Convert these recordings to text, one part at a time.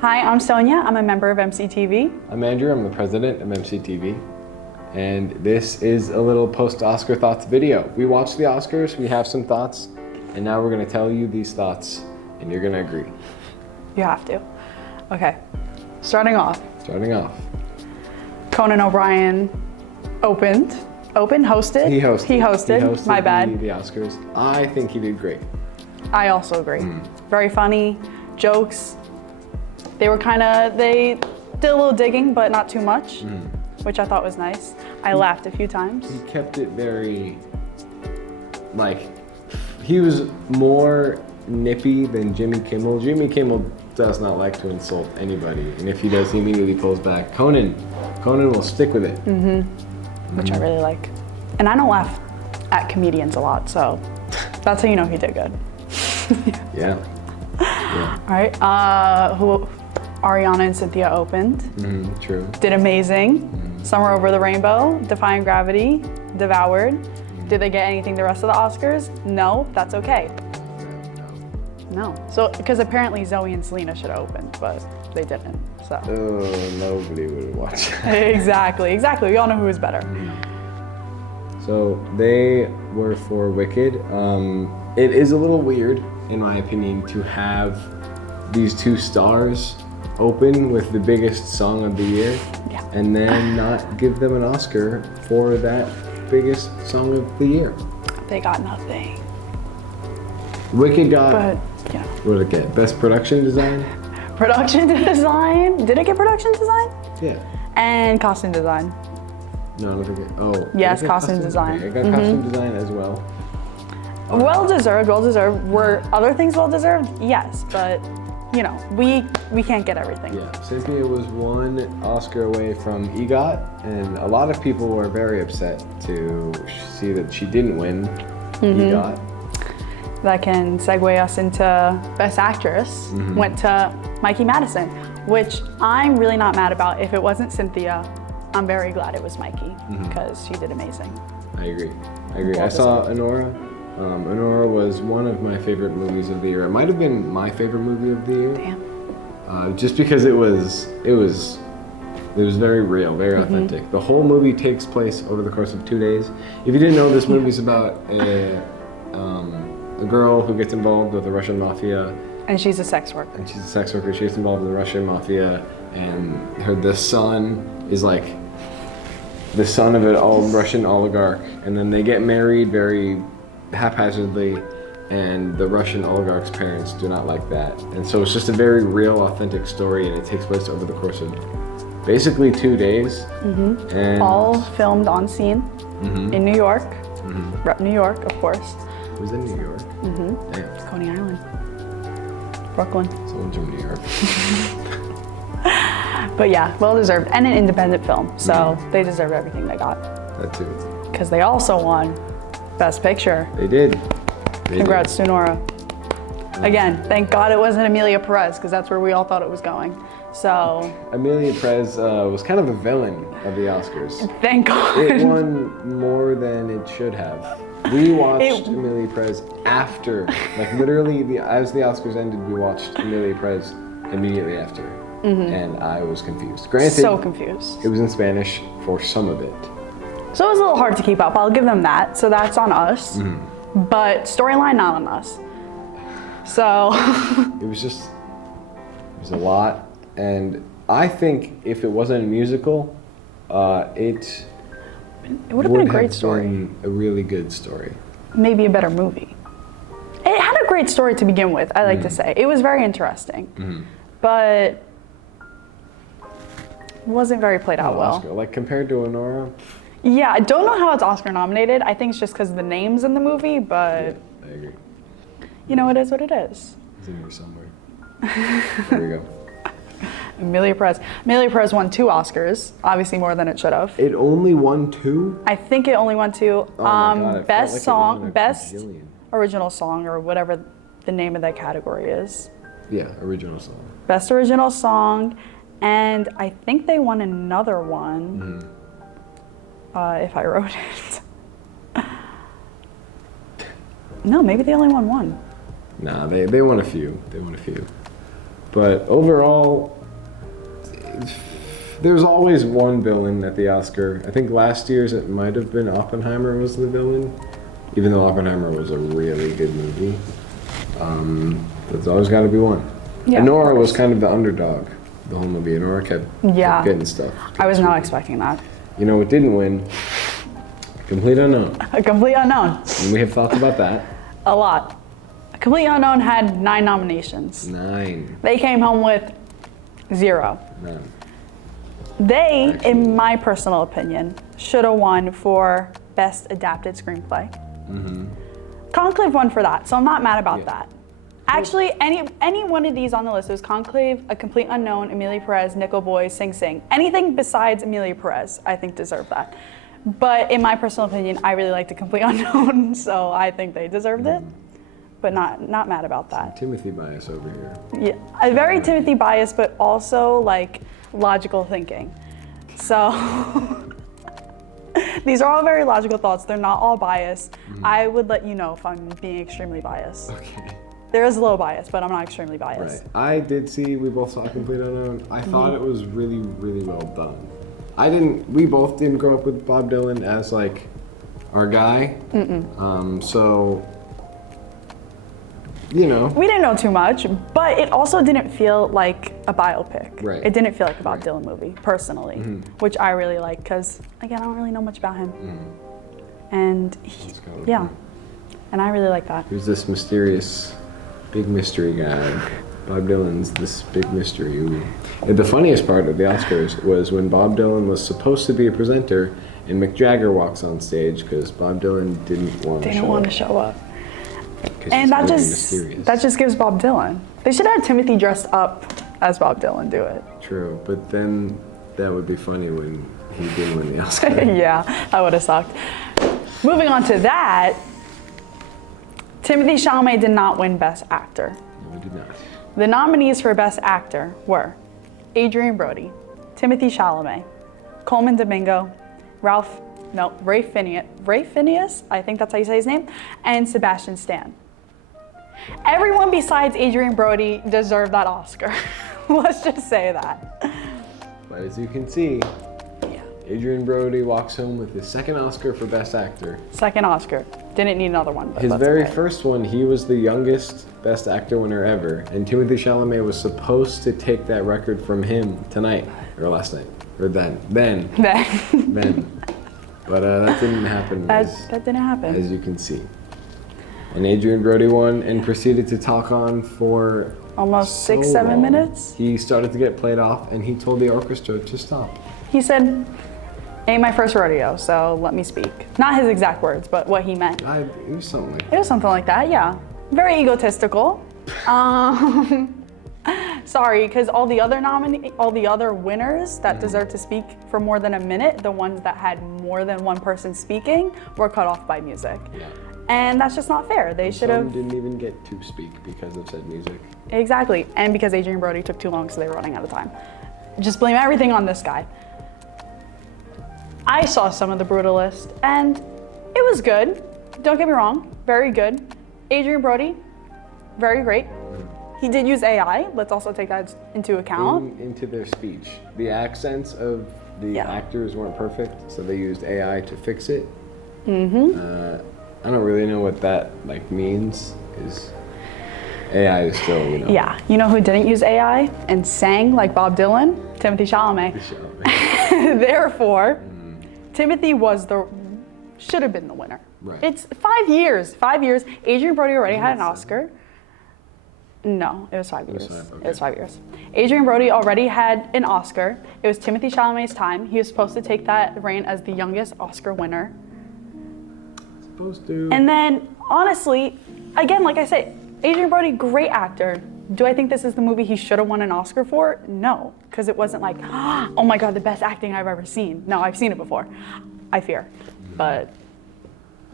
Hi, I'm Sonia. I'm a member of MCTV. I'm Andrew. I'm the president of MCTV. And this is a little post-Oscar thoughts video. We watched the Oscars, we have some thoughts, and now we're gonna tell you these thoughts, and you're gonna agree. You have to. Okay, starting off. Conan O'Brien hosted? He hosted. My bad. The Oscars. I think he did great. I also agree. Very funny, jokes. They did a little digging, but not too much, which I thought was nice. I laughed a few times. He kept it very, he was more nippy than Jimmy Kimmel. Jimmy Kimmel does not like to insult anybody, and if he does, he immediately pulls back. Conan will stick with it. Which I really like. And I don't laugh at comedians a lot, so that's how you know he did good. Yeah. All right, Ariana and Cynthia opened. True. Did amazing. Summer Over the Rainbow, Defying Gravity, Devoured. Did they get anything the rest of the Oscars? No, that's okay. No. So, because apparently Zoe and Selena should have opened, but they didn't, so. Oh, nobody would have watched that. Exactly. We all know who is better. So they were for Wicked. It is a little weird, in my opinion, to have these two stars open with the biggest song of the year, and then not give them an Oscar for that biggest song of the year. They got nothing. Wicked got, what did it get? Best Production Design? Production Design? Did it get Production Design? Yeah. And Costume Design. No, I don't think it, yes, Costume Design. Okay, it got Costume Design as well. Well deserved. Were other things well deserved? Yes, but you know, we can't get everything. Yeah, Cynthia was one Oscar away from EGOT, and a lot of people were very upset to see that she didn't win EGOT. That can segue us into Best Actress. Went to Mikey Madison, which I'm really not mad about. If it wasn't Cynthia, I'm very glad it was Mikey, because she did amazing. I agree. I saw Anora. Anora was one of my favorite movies of the year. It might have been my favorite movie of the year. Damn. Just because it was very real, very authentic. The whole movie takes place over the course of 2 days. If you didn't know, this movie's about a girl who gets involved with the Russian mafia. And she's a sex worker. She gets involved with the Russian mafia, and the son is like the son of an Russian oligarch, and then they get married very haphazardly, and the Russian oligarch's parents do not like that. And so it's just a very real, authentic story, and it takes place over the course of basically 2 days. And all filmed on scene in New York. Rep New York, of course. It was in New York? Damn. Coney Island. Brooklyn. Someone's from New York. But yeah, well deserved. And an independent film, so they deserve everything they got. That too. Because they also won Best Picture. They did. Congrats to Nora. Again, thank God it wasn't Emilia Perez, because that's where we all thought it was going. So. Emilia Perez was kind of the villain of the Oscars. Thank God. It won more than it should have. We watched Emilia Perez after, literally, as the Oscars ended, we watched Emilia Perez immediately after. And I was confused. Granted, so confused. It was in Spanish for some of it. So it was a little hard to keep up. I'll give them that. So that's on us. But storyline, not on us. So. It was a lot. And I think if it wasn't a musical, it would have been a great story. Been a really good story. Maybe a better movie. It had a great story to begin with, I like to say. It was very interesting. But wasn't very played out well. Oscar, compared to Anora? Yeah, I don't know how it's Oscar nominated. I think it's just because of the names in the movie, but yeah, I agree. You know, it is what it is. It's in here somewhere. There we go. Emilia Perez won 2 Oscars, obviously more than it should have. It only won 2? I think it only won 2. Oh my God, best song, best original song, or whatever the name of that category is. Yeah, original song. Best original song, and I think they won another one. If I wrote it. No, maybe they only won 1. Nah, they won a few. But overall, there's always one villain at the Oscar. I think last year's it might have been Oppenheimer was the villain, even though Oppenheimer was a really good movie. There's always got to be one. Yeah, and Nora was kind of the underdog the whole movie. And Nora kept getting stuff. I was not expecting that. You know what didn't win? Complete Unknown. A Complete Unknown. And we have talked about that. A lot. A Complete Unknown had 9 nominations. 9. They came home with 0. None. They, in my personal opinion, should have won for Best Adapted Screenplay. Conclave won for that, so I'm not mad about that. Actually, any one of these on the list, it was Conclave, A Complete Unknown, Amelia Perez, Nickel Boys, Sing Sing. Anything besides Amelia Perez, I think deserved that. But in my personal opinion, I really liked A Complete Unknown, so I think they deserved it. But not mad about that. Timothy bias over here. Yeah, a very Timothy bias, but also like logical thinking. So these are all very logical thoughts. They're not all biased. I would let you know if I'm being extremely biased. Okay. There is a little bias, but I'm not extremely biased. Right. I did see, we both saw Complete Unknown. I thought it was really, really well done. We both didn't grow up with Bob Dylan as like our guy. So, you know. We didn't know too much, but it also didn't feel like a biopic. Right. It didn't feel like a Bob Dylan movie, personally, which I really like, because again, I don't really know much about him. And and I really like that. Who's this mysterious big mystery guy? Bob Dylan's this big mystery. Ooh. And the funniest part of the Oscars was when Bob Dylan was supposed to be a presenter and Mick Jagger walks on stage because Bob Dylan didn't want to show up. And that just gives Bob Dylan. They should have Timothy dressed up as Bob Dylan do it. True, but then that would be funny when he didn't win the Oscar. Yeah, that would have sucked. Moving on to that, Timothée Chalamet did not win Best Actor. No, he did not. The nominees for Best Actor were Adrien Brody, Timothée Chalamet, Coleman Domingo, Ray Phineas, I think that's how you say his name, and Sebastian Stan. Everyone besides Adrien Brody deserved that Oscar. Let's just say that. But as you can see, Adrien Brody walks home with his second Oscar for Best Actor. Second Oscar. Didn't need another one. But his very first one, he was the youngest Best Actor winner ever, and Timothée Chalamet was supposed to take that record from him tonight, or last night, or then. But that didn't happen. That didn't happen. As you can see. And Adrien Brody won and proceeded to talk on for almost 6-7 minutes. He started to get played off, and he told the orchestra to stop. He said, "Ain't my first rodeo, so let me speak." Not his exact words, but what he meant. It was something like that. It was something like that, yeah. Very egotistical. Sorry, because all the other winners that deserved to speak for more than a minute, the ones that had more than one person speaking, were cut off by music. Yeah. And that's just not fair. They should have. Some didn't even get to speak because of said music. Exactly, and because Adrien Brody took too long, so they were running out of time. Just blame everything on this guy. I saw some of The Brutalist, and it was good. Don't get me wrong, very good. Adrien Brody, very great. He did use AI. Let's also take that into account. Into their speech, the accents of the actors weren't perfect, so they used AI to fix it. I don't really know what that means, because AI is still, Yeah, you know who didn't use AI and sang like Bob Dylan? Timothée Chalamet. Therefore, Timothy should have been the winner. Right. It's 5 years. 5 years. Adrien Brody already had an Oscar. No, it was 5 years. It was 5 years. Adrien Brody already had an Oscar. It was Timothée Chalamet's time. He was supposed to take that reign as the youngest Oscar winner. Supposed to. And then, honestly, again, like I said, Adrien Brody, great actor. Do I think this is the movie he should have won an Oscar for? No, because it wasn't like, oh my God, the best acting I've ever seen. No, I've seen it before. I fear, but.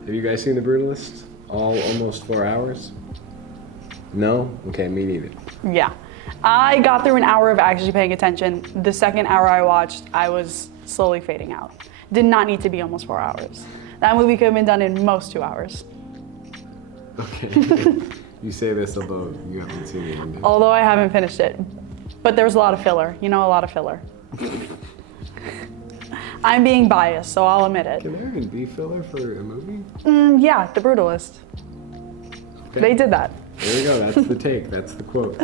Have you guys seen The Brutalist? All almost 4 hours? No? Okay, me neither. Yeah. I got through an hour of actually paying attention. The second hour I watched, I was slowly fading out. Did not need to be almost 4 hours. That movie could have been done in most 2 hours. Okay. You say this although you haven't seen the ending. Although I haven't finished it. But there was a lot of filler. You know, a lot of filler. I'm being biased, so I'll admit it. Can there even be filler for a movie? Yeah, The Brutalist. Okay. They did that. There we go. That's the take. That's the quote.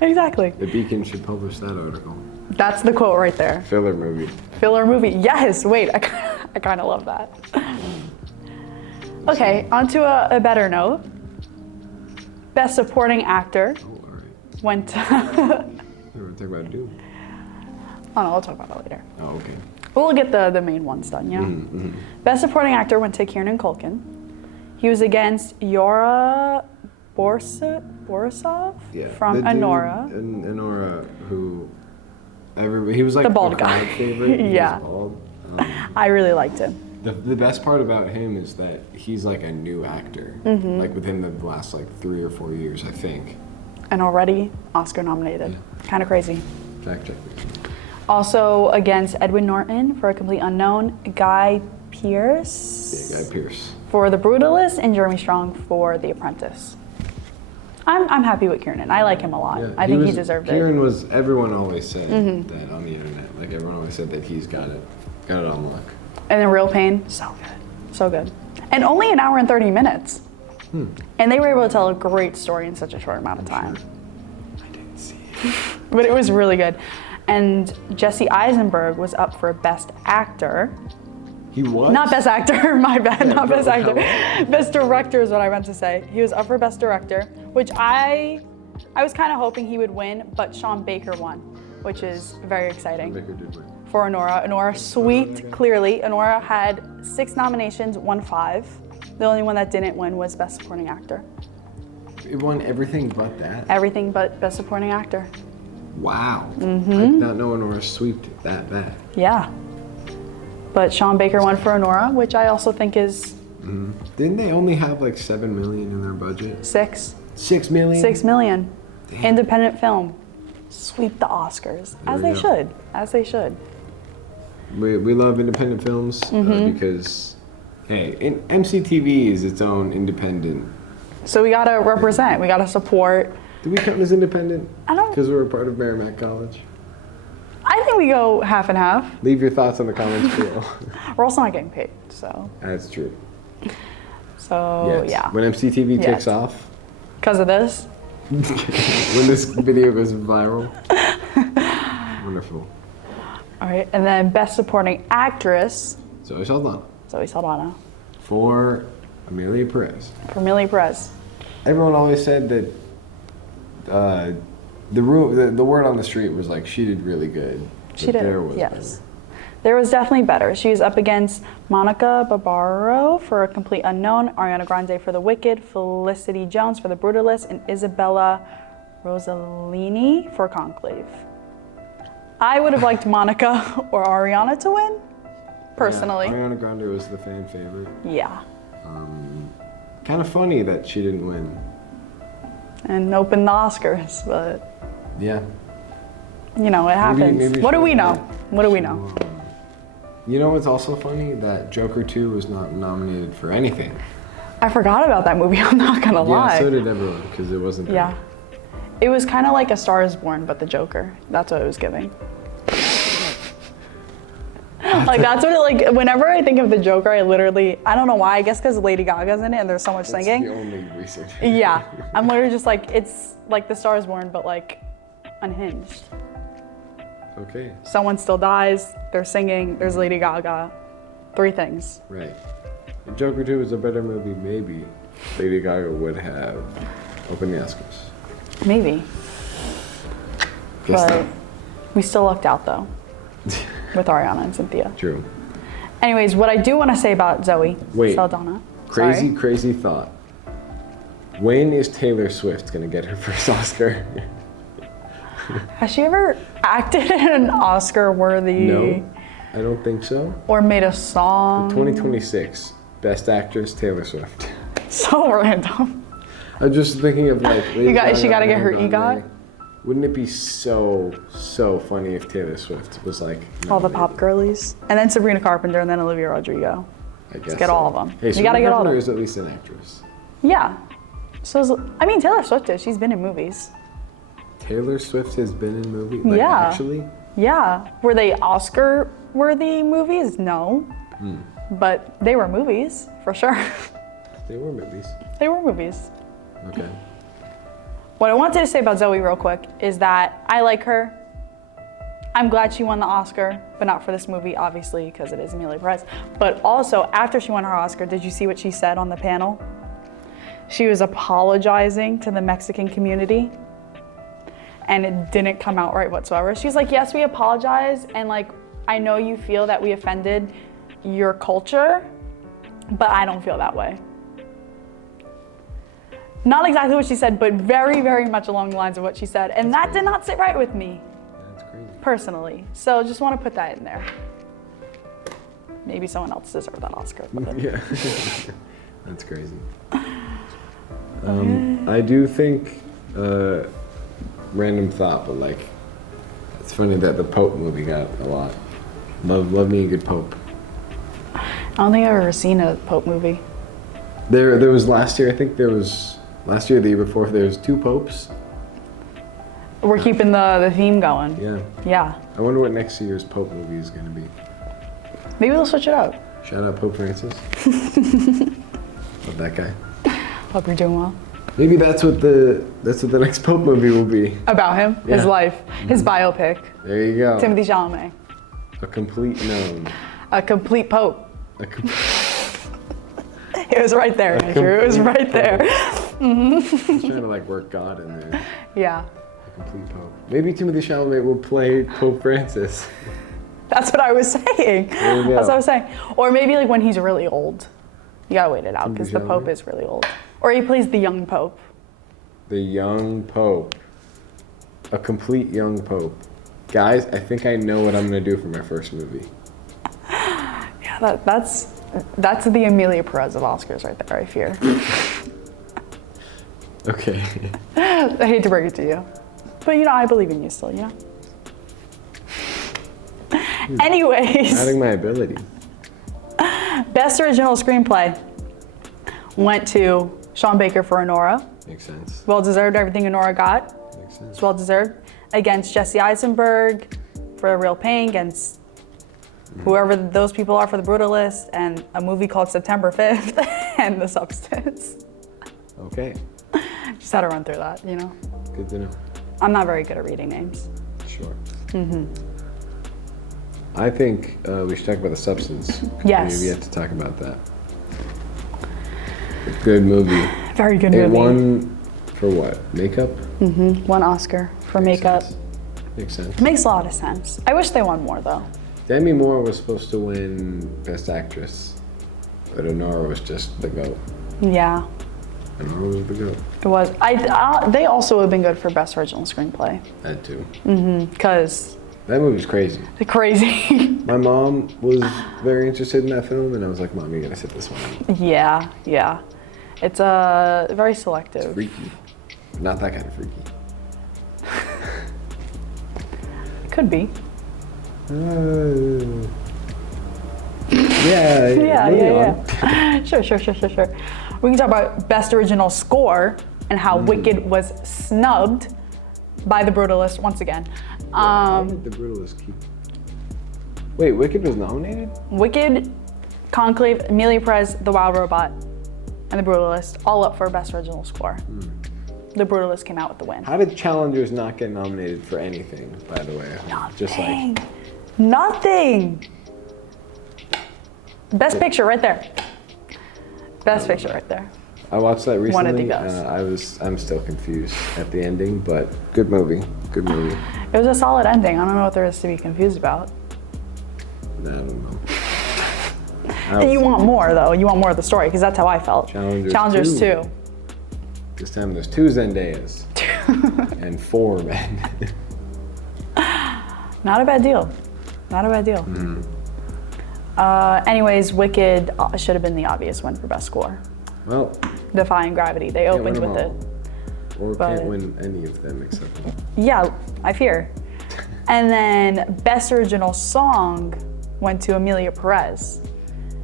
Exactly. The Beacon should publish that article. That's the quote right there. Filler movie. Filler movie. Yes. Wait, I kind of love that. Okay, on to a better note. Best Supporting Actor Oh, all right. went to... We're talking about Doom. Oh no, we'll talk about it later. Oh, okay. We'll get the main ones done, you know? Best Supporting Actor went to Kieran Culkin. He was against Yora Borisov from the dude Anora. in Anora, who he was like The bald a guy. crowd favorite. He Yeah. was bald. I really liked him. The best part about him is that he's like a new actor, like within the last like 3 or 4 years, I think. And already Oscar nominated. Kind of crazy. Fact check me. Also against Edward Norton for A Complete Unknown, Guy Pearce Yeah, Guy Pearce. for The Brutalist, and Jeremy Strong for The Apprentice. I'm happy with Kieran. I like him a lot. Yeah, I think he deserved Kieran it. was. Everyone always said that on the internet. Like everyone always said that he's got it on lock. And then Real Pain, so good. So good. And only an hour and 30 minutes. And they were able to tell a great story in such a short amount of time. I didn't see it. But it was really good. And Jesse Eisenberg was up for Best Actor. He was Not Best Actor, my bad, not but Best Actor. how- Best Director is what I meant to say. He was up for Best Director, which I was kind of hoping he would win, but Sean Baker won, which is very exciting Baker did win. for Anora. Anora sweet, clearly. Anora had 6 nominations, won 5. The only one that didn't win was Best Supporting Actor. It won everything but that. Everything but Best Supporting Actor. Wow. I did not know Honora sweeped that bad. Yeah. But Sean Baker won for Anora, which I also think is Didn't they only have like 7 million in their budget? 6. 6 million? 6 million. Damn. Independent film. Sweep the Oscars. As we they go. should. As they should. We love independent films because, hey, MCTV is its own independent. So we gotta represent. We gotta support. Do we count as independent? I don't. Because we're a part of Merrimack College. I think we go half and half. Leave your thoughts in the comments below. We're also not getting paid, so. That's true. So Yes. yeah. When MCTV Yes. takes off, Because of this. when this video goes viral. Wonderful. All right, and then Best Supporting Actress, Zoe Saldana. Zoe Saldana For Amelia Perez. for Millie Perez. Everyone always said that the word on the street was like she did really good. She but did, there was yes. There was definitely better. She was up against Monica Barbaro for A Complete Unknown, Ariana Grande for The Wicked, Felicity Jones for The Brutalist, and Isabella Rossellini for Conclave. I would have liked Monica or Ariana to win, personally. Yeah, Ariana Grande was the fan favorite. Yeah. Kind of funny that she didn't win. And open the Oscars, but Yeah. you know, it happens. maybe What do she- we know? What do we know? You know what's also funny? That Joker 2 was not nominated for anything. I forgot about that movie, I'm not gonna lie. Yeah, so did everyone, because it wasn't there. Yeah. It was kind of like A Star is Born, but the Joker. That's what it was giving. Like, that's what it, like, whenever I think of the Joker, I don't know why, I guess because Lady Gaga's in it and there's so much That's singing. the only reason. Yeah. I'm literally just like, it's like The Star is Born, but like unhinged. Okay, Someone still dies, they're singing, there's Lady Gaga. 3 things. right. If Joker 2 was a better movie, maybe Lady Gaga would have opened the Oscars. Maybe. Guess But we still lucked out though, with Ariana and Cynthia. not. True. Anyways, what I do want to say about Zoe Wait. Saldana. Crazy, crazy thought. When is Taylor Swift gonna get her first Oscar? Has she ever acted in an Oscar-worthy No, I don't think so. or made a song? 2026, Best Actress, Taylor Swift. So random. I'm just thinking of like. Lady She gotta get her Ariana Grande. EGOT? Wouldn't it be so funny if Taylor Swift was like All the nominated? pop girlies. And then Sabrina Carpenter and then Olivia Rodrigo. I guess get all of them. Hey, You Sabrina gotta get all of Carpenter them. is at least an actress. Yeah. So, I mean, Taylor Swift is. She's been in movies. Taylor Swift has been in movies? Like, Yeah. Actually? Yeah. Were they Oscar-worthy movies? No. But they were movies, for sure. They were movies. They were movies. Okay. What I wanted to say about Zoe real quick is that I like her. I'm glad she won the Oscar, but not for this movie, obviously, because it is Amelia Perez. But also, after she won her Oscar, did you see what she said on the panel? She was apologizing to the Mexican community, and it didn't come out right whatsoever. She's like, yes, we apologize, and like, I know you feel that we offended your culture, but I don't feel that way. Not exactly what she said, but very, very much along the lines of what she said. And that did not sit right with me. That's crazy. Personally. So just want to put that in there. Maybe someone else deserved that Oscar. But Yeah. That's crazy. I do think, random thought, but like, it's funny that the Pope movie got a lot. Love me a good Pope. I don't think I've ever seen a Pope movie. There was last year, I think there was, last year, the year before, there was 2 popes. We're keeping the theme going. Yeah. Yeah. I wonder what next year's Pope movie is going to be. Maybe we'll switch it up. Shout out Pope Francis. Love that guy. Hope you're doing well. Maybe that's what the next Pope movie will be. About him, his Yeah. life, his biopic. There you go. Timothy Chalamet. A complete known. A complete Pope. A It was right there, Andrew. It was right there. He's trying to like work God in there. Yeah. A complete Pope. Maybe Timothy Chalamet will play Pope Francis. That's what I was saying. There you go. That's what I was saying. Or maybe like when he's really old. You gotta wait it out because the Timothy Pope Chalamet? is really old. Or he plays the young Pope. The young Pope. A complete young Pope. Guys, I think I know what I'm gonna do for my first movie. Yeah, that's the Amelia Perez of Oscars right there, I fear. Okay. I hate to break it to you. But you know, I believe in you still, you know? Anyways, Adding my ability. Best Original Screenplay went to Sean Baker for Honora. Makes sense. Well deserved, everything Honora got. Makes sense. It's well deserved. Against Jesse Eisenberg for Real Pain, against whoever those people are for The Brutalist, and a movie called September 5th and The Substance. Okay. Just had to run through that, you know? Good to know. I'm not very good at reading names. Sure. I think we should talk about The Substance. Yes. We have to talk about that. Good movie. Very good It movie. won for what? Makeup? One Oscar for Makes makeup. sense. Makes sense. Makes a lot of sense. I wish they won more though. Demi Moore was supposed to win Best Actress, but Honora was just the GOAT. Yeah, Honora was the GOAT. it was. They also would have been good for Best Original Screenplay. That too. Because That movie's crazy. they're crazy. My mom was very interested in that film, and I was like, Mom, you gotta sit this one out. yeah. It's very selective. Freaky. Not that kind of freaky. Could be. Yeah. moving on. Sure. We can talk about Best Original Score and how Wicked was snubbed by The Brutalist once again. How did The Brutalist keep... Wait, Wicked was nominated? Wicked, Conclave, Amelia Perez, The Wild Robot, and The Brutalist all up for Best Original Score. The Brutalist came out with the win. How did Challengers not get nominated for anything, by the way? Just like... Nothing. Best Picture right there. Best Picture right there. I watched that recently. One of the goes. I'm still confused at the ending, but good movie. Good movie. It was a solid ending. I don't know what there is to be confused about. I don't know. And you want more though. You want more of the story because that's how I felt. Challengers 2. This time there's 2 Zendayas and 4 men. Not a bad deal. Anyways, Wicked should have been the obvious win for Best Score. Well, Defying Gravity. They can't opened win with them it. all. Or but- can't win any of them except one. Yeah, I fear. And then Best Original Song went to Amelia Perez.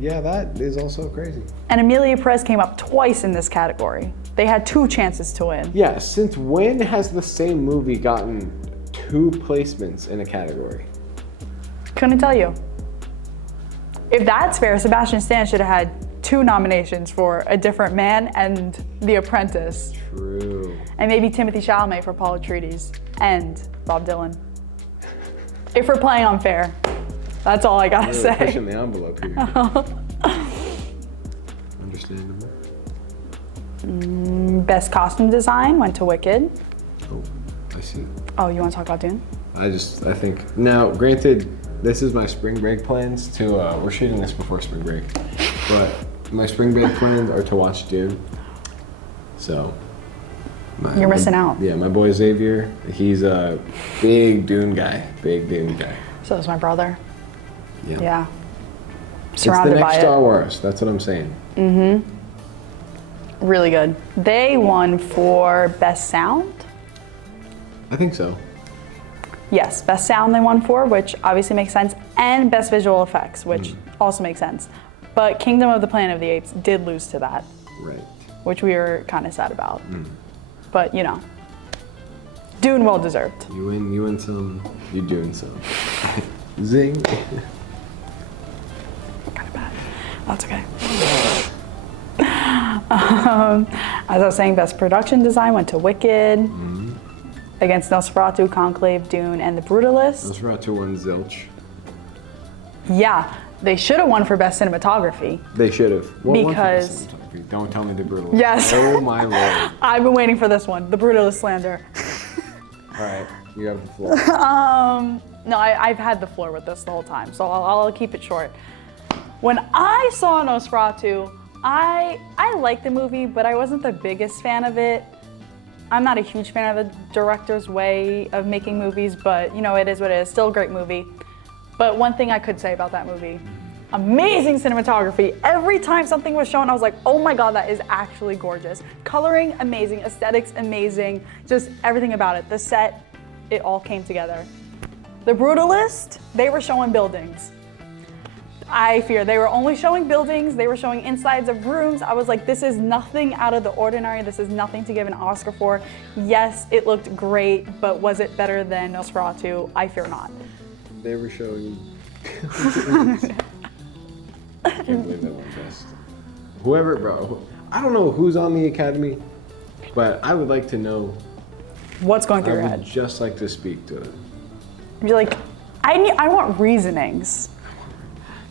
Yeah, that is also crazy. And Emilia Perez came up twice in this category. They had 2 chances to win. Yeah, since when has the same movie gotten 2 placements in a category? Couldn't tell you. If that's fair, Sebastian Stan should have had 2 nominations for A Different Man and The Apprentice. True. And maybe Timothée Chalamet for Paul Atreides and Bob Dylan. If we're playing unfair, that's all I gotta Really say. pushing the envelope here. Understandable. Best costume design went to Wicked. Oh, I see. Oh, you want to talk about Dune? I think, now granted, this is my spring break plans to, we're shooting this before spring break, but my spring break plans are to watch Dune. So. You're missing out. Yeah, my boy Xavier, he's a big Dune guy. So is my brother. Yeah. It's Surrounded the next by Star it. Wars, that's what I'm saying. Really good. They won for Best Sound. I think so. Yes, Best Sound they won for, which obviously makes sense, and Best Visual Effects, which also makes sense. But Kingdom of the Planet of the Apes did lose to that, Right. which we were kind of sad about. But, you know, Dune well deserved. You win some, you doing some. Zing. Kind of bad. That's okay. As I was saying, Best Production Design went to Wicked, against Nosferatu, Conclave, Dune, and The Brutalist. Nosferatu won zilch. Yeah, they should have won for Best Cinematography. They should have. Because- Don't tell me The Brutalist. Yes. Oh my lord. I've been waiting for this one, The Brutalist slander. All right, you have the floor. No, I've had the floor with this the whole time, so I'll keep it short. When I saw Nosferatu, I liked the movie, but I wasn't the biggest fan of it. I'm not a huge fan of the director's way of making movies, but you know, it is what it is. Still a great movie. But one thing I could say about that movie, amazing cinematography. Every time something was shown, I was like, oh my God, that is actually gorgeous. Coloring, amazing. Aesthetics, amazing. Just everything about it. The set, it all came together. The Brutalist, they were showing buildings. I fear they were only showing buildings, they were showing insides of rooms. I was like, this is nothing out of the ordinary. This is nothing to give an Oscar for. Yes, it looked great, but was it better than Nosferatu? I fear not. They were showing. I can't believe that won best. Whoever, bro. I don't know who's on the Academy, but I would like to know. What's going through I your would head? just like to speak to it. You're like, I want reasonings.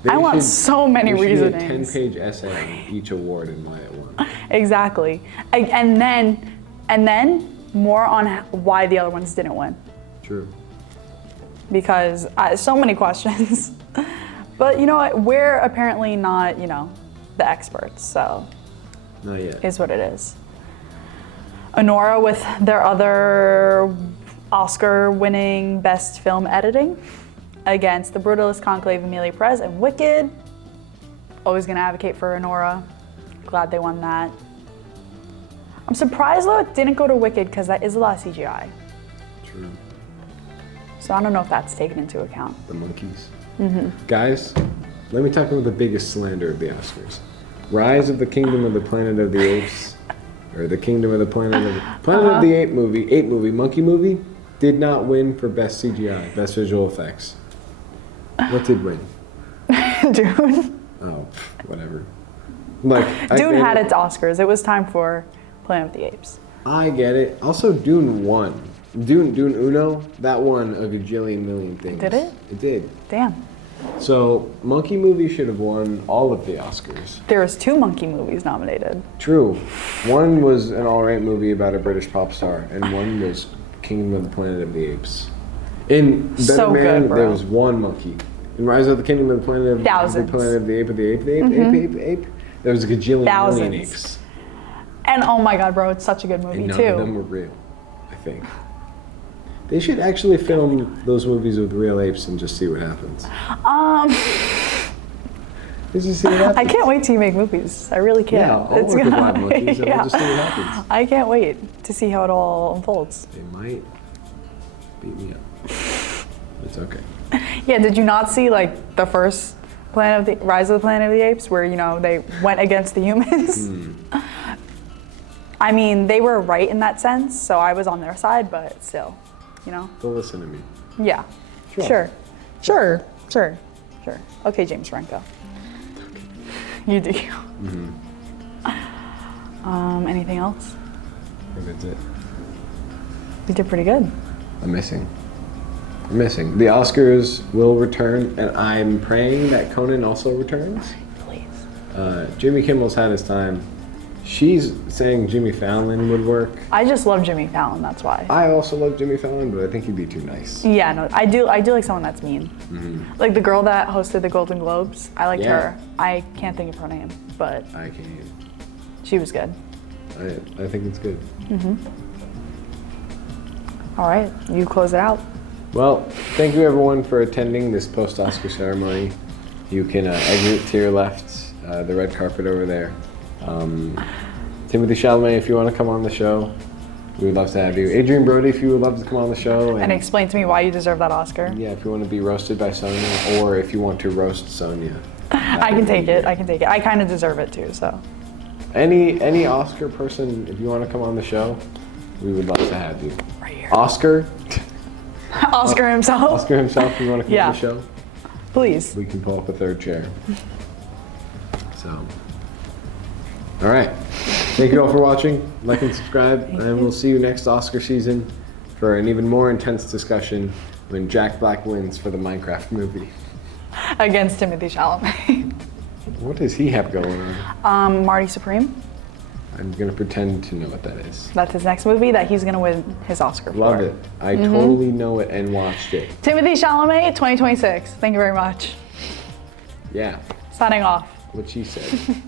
I want so many reasonings. A 10-page essay on each award and why it won. Exactly. And then more on why the other ones didn't win. True. Because so many questions. But you know what? We're apparently not, you know, the experts, so Not yet. is what it is. Honora with their other Oscar-winning Best Film Editing against The Brutalist, Conclave, Emilia Perez, and Wicked. Always gonna advocate for Honora. Glad they won that. I'm surprised though it didn't go to Wicked because that is a lot of CGI. True. So I don't know if that's taken into account. The monkeys. Guys, let me talk about the biggest slander of the Oscars. Rise of the Kingdom of the Planet of the Apes, or the Kingdom of the Planet of the of the Ape movie, monkey movie, did not win for Best CGI, Best Visual Effects. What did win? Dune. Oh, whatever. Like Dune had its Oscars. It was time for Planet of the Apes. I get it. Also, Dune won. Dune Uno, that won a gajillion million things. Did it? It did. Damn. So, Monkey Movie should have won all of the Oscars. There was 2 monkey movies nominated. True. One was an alright movie about a British pop star, and one was Kingdom of the Planet of the Apes. In Better So Man, good, bro. there was one monkey. In Rise of the Kingdom of the Planet of Thousands. the Planet of the Ape, there was a gajillion Thousands. million apes. And oh my God, bro, it's such a good movie And none too. of them were real, I think. They should actually film those movies with real apes and just see what happens. Just see what happens. I can't wait till you make movies. I really can't. Yeah, I'll work with live monkeys and we'll just see what happens. I can't wait to see how it all unfolds. They might beat me up. It's okay. Yeah, did you not see like the first Rise of the Planet of the Apes, where, you know, they went against the humans. I mean, they were right in that sense, so I was on their side, but still, you know? Don't listen to me. Yeah. Sure. Okay, James Franco. You do. Anything else? I think that's it. You did pretty good. I'm missing. The Oscars will return, and I'm praying that Conan also returns. Please. Jimmy Kimmel's had his time. She's saying Jimmy Fallon would work. I just love Jimmy Fallon, that's why. I also love Jimmy Fallon, but I think he'd be too nice. Yeah, no, I do like someone that's mean. Like the girl that hosted the Golden Globes, I liked her. I can't think of her name, but I can't. she was good. I think it's good. All right, you close it out. Well, thank you everyone for attending this post-Oscar ceremony. You can exit to your left, the red carpet over there. Timothy Chalamet, if you want to come on the show, we would love to have you. Adrian Brody, if you would love to come on the show. And explain to me why you deserve that Oscar. Yeah, if you want to be roasted by Sonia, or if you want to roast Sonia. I can take it. I kind of deserve it too, so. Any Oscar person, if you want to come on the show, we would love to have you. Right here. Oscar himself. Oscar himself, if you want to come on the show. Please. We can pull up a third chair. So, all right. Thank you all for watching. Like and subscribe, and we'll see you next Oscar season for an even more intense discussion when Jack Black wins for the Minecraft movie. Against Timothy Chalamet. What does he have going on? Marty Supreme. I'm gonna pretend to know what that is. That's his next movie that he's gonna win his Oscar for. Love it. I totally know it and watched it. Timothy Chalamet, 2026. Thank you very much. Yeah. Signing off. What she said.